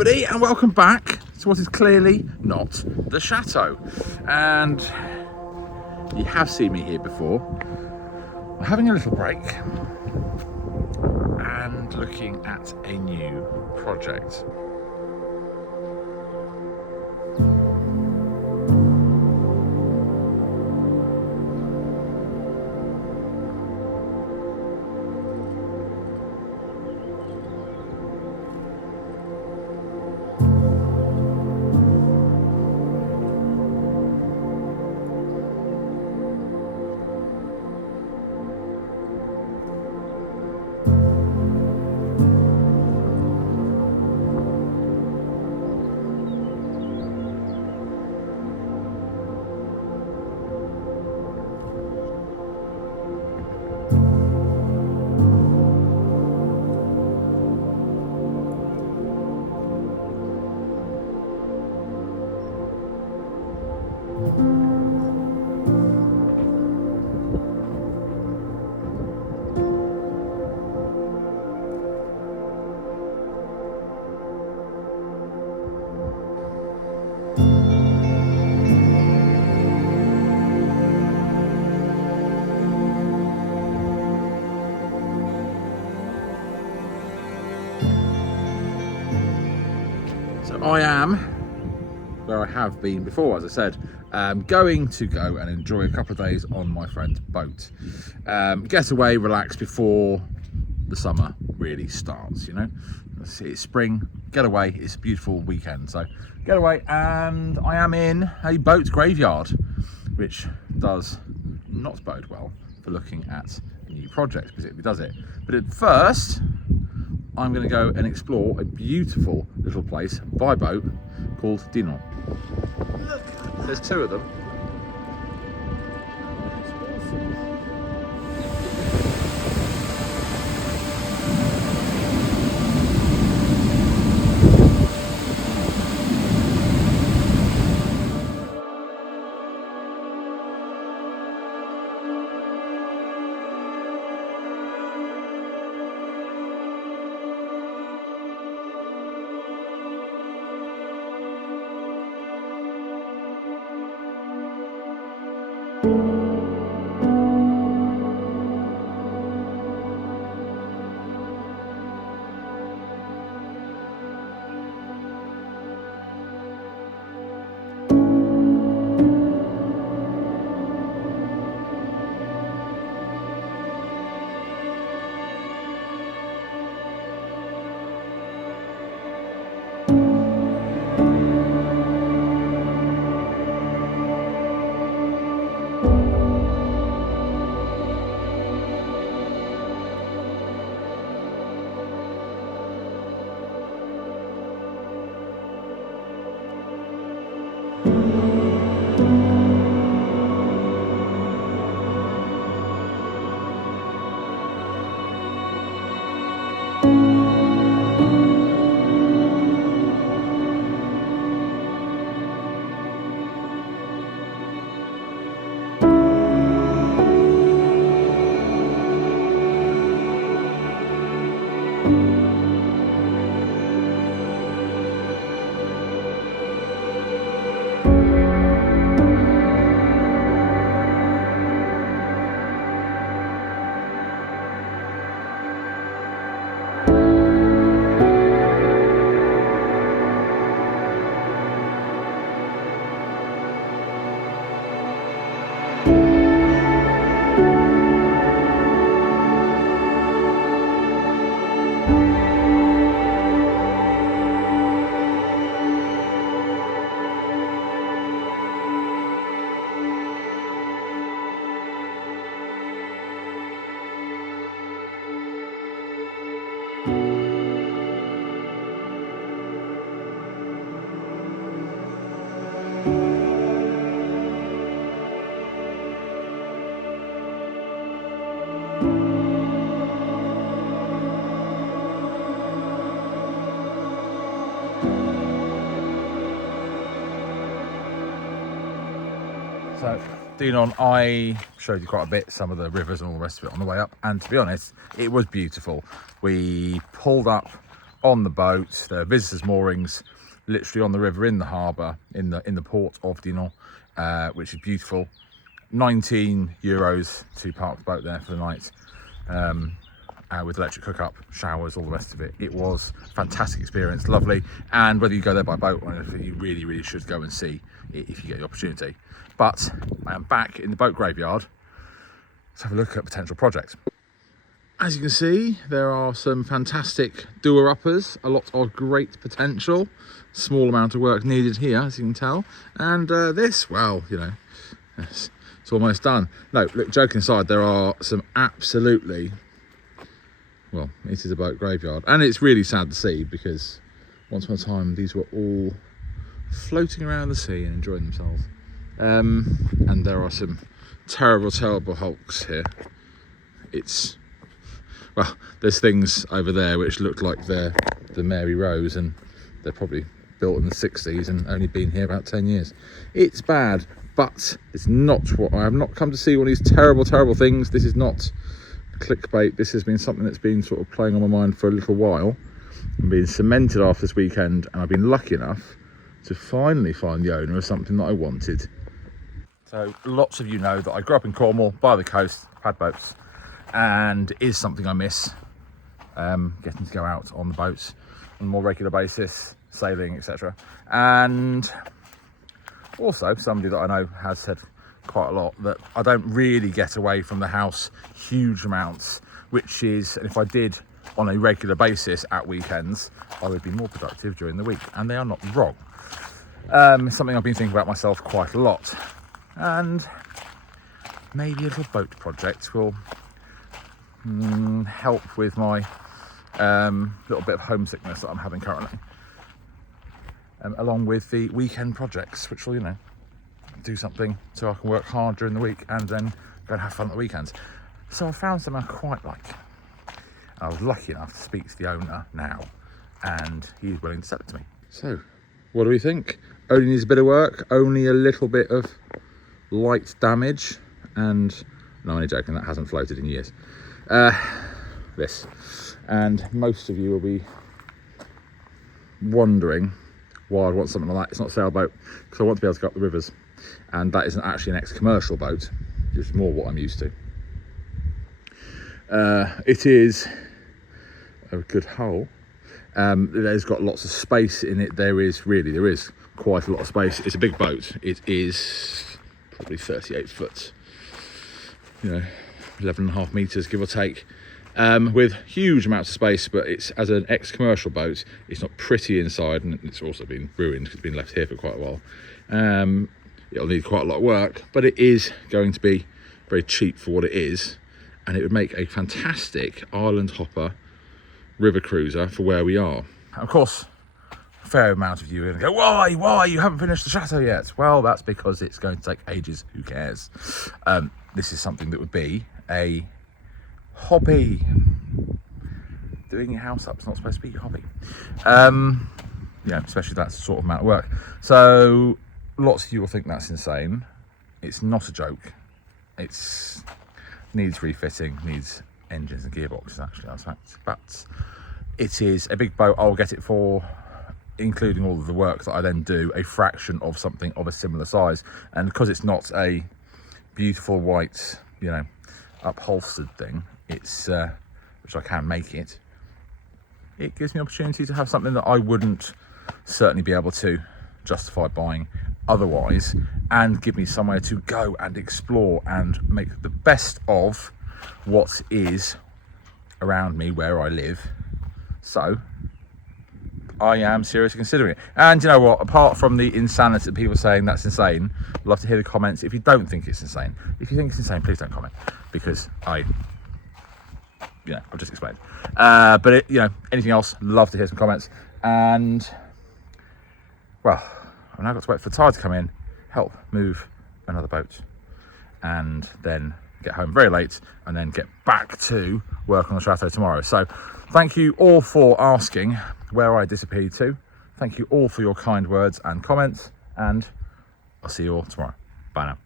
everybody, and welcome back to what is clearly not the chateau. And you have seen me here before. We're having a little break and looking at a new project. So I am where I have been before, as I said, going to go and enjoy a couple of days on my friend's boat. Get away, relax before the summer really starts, you know. It's spring, get away, it's a beautiful weekend. So get away, and I am in a boat graveyard, which does not bode well for looking at a new project, particularly does it? But at first, I'm going to go and explore a beautiful little place by boat called Dinan. Look, there's two of them. So Dinan, I showed you quite a bit, some of the rivers and all the rest of it on the way up, and to be honest, it was beautiful. We pulled up on the boat. There are visitors' moorings, literally on the river in the harbour, in the port of Dinan, which is beautiful. €19 to park the boat there for the night, with electric hookup, showers, all the rest of it. It was a fantastic experience, lovely. And whether you go there by boat or anything, you really should go and see it if you get the opportunity. But I am back in the boat graveyard. Let's have a look at potential projects. As you can see, there are some fantastic doer-uppers, a lot of great potential, small amount of work needed here, as you can tell. And this, well, you know, it's almost done. No, look, joking aside, there are some absolutely, well, it is a boat graveyard. And it's really sad to see, because once upon a time, these were all floating around the sea and enjoying themselves. And there are some terrible hulks here. Well, there's things over there which look like they're the Mary Rose, and they're probably built in the 60s and only been here about 10 years. It's bad, but it's not what I have not come to see. One of these terrible things. This is not clickbait. This has been something that's been sort of playing on my mind for a little while and being cemented after this weekend, and I've been lucky enough to finally find the owner of something that I wanted. So lots of you know that I grew up in Cornwall, by the coast, had boats, and it is something I miss, getting to go out on the boats on a more regular basis, sailing, etc. And also somebody that I know has said quite a lot that I don't really get away from the house huge amounts, which is, and if I did on a regular basis at weekends, I would be more productive during the week, and they are not wrong. It's something I've been thinking about myself quite a lot, and maybe a little boat project will help with my little bit of homesickness that I'm having currently, along with the weekend projects, which will, you know, do something so I can work hard during the week and then go and have fun at the weekends. So I found something I quite like. I was lucky enough to speak to the owner now, and he's willing to sell it to me. So what do we think? Only needs a bit of work, only a little bit of light damage, and no, I'm only joking, that hasn't floated in years. This, and most of you will be wondering why I'd want something like that. It's not a sailboat, because I want to be able to go up the rivers, and that isn't actually an ex-commercial boat, it's more what I'm used to. It is a good hull. There's got lots of space in it. There is quite a lot of space. It's a big boat. It is probably 38 foot, you know, 11.5 meters, give or take, with huge amounts of space. But it's, as an ex-commercial boat, it's not pretty inside, and it's also been ruined because it's been left here for quite a while. It'll need quite a lot of work, but it is going to be very cheap for what it is, and it would make a fantastic island hopper river cruiser for where we are. Of course, a fair amount of you are going to go, why you haven't finished the chateau yet? Well, that's because it's going to take ages. Who cares? This is something that would be a hobby. Doing your house up is not supposed to be your hobby. Yeah, especially that sort of amount of work. So lots of you will think that's insane. It's not a joke. It's needs refitting, needs engines and gearboxes, actually, that's fact. But it is a big boat. I'll get it for, including all of the work that I then do, a fraction of something of a similar size. And because it's not a beautiful white, you know, upholstered thing, it's which I can make it, it gives me opportunity to have something that I wouldn't certainly be able to justify buying otherwise, and give me somewhere to go and explore and make the best of what is around me where I live. So I am seriously considering it. And you know what, apart from the insanity of people saying that's insane, I'd love to hear the comments if you don't think it's insane. If you think it's insane, please don't comment, because I've just explained. But anything else, love to hear some comments. And well, I've now got to wait for the tide to come in, help move another boat, and then get home very late, and then get back to work on the chateau tomorrow. So thank you all for asking where I disappeared to. Thank you all for your kind words and comments, and I'll see you all tomorrow. Bye now.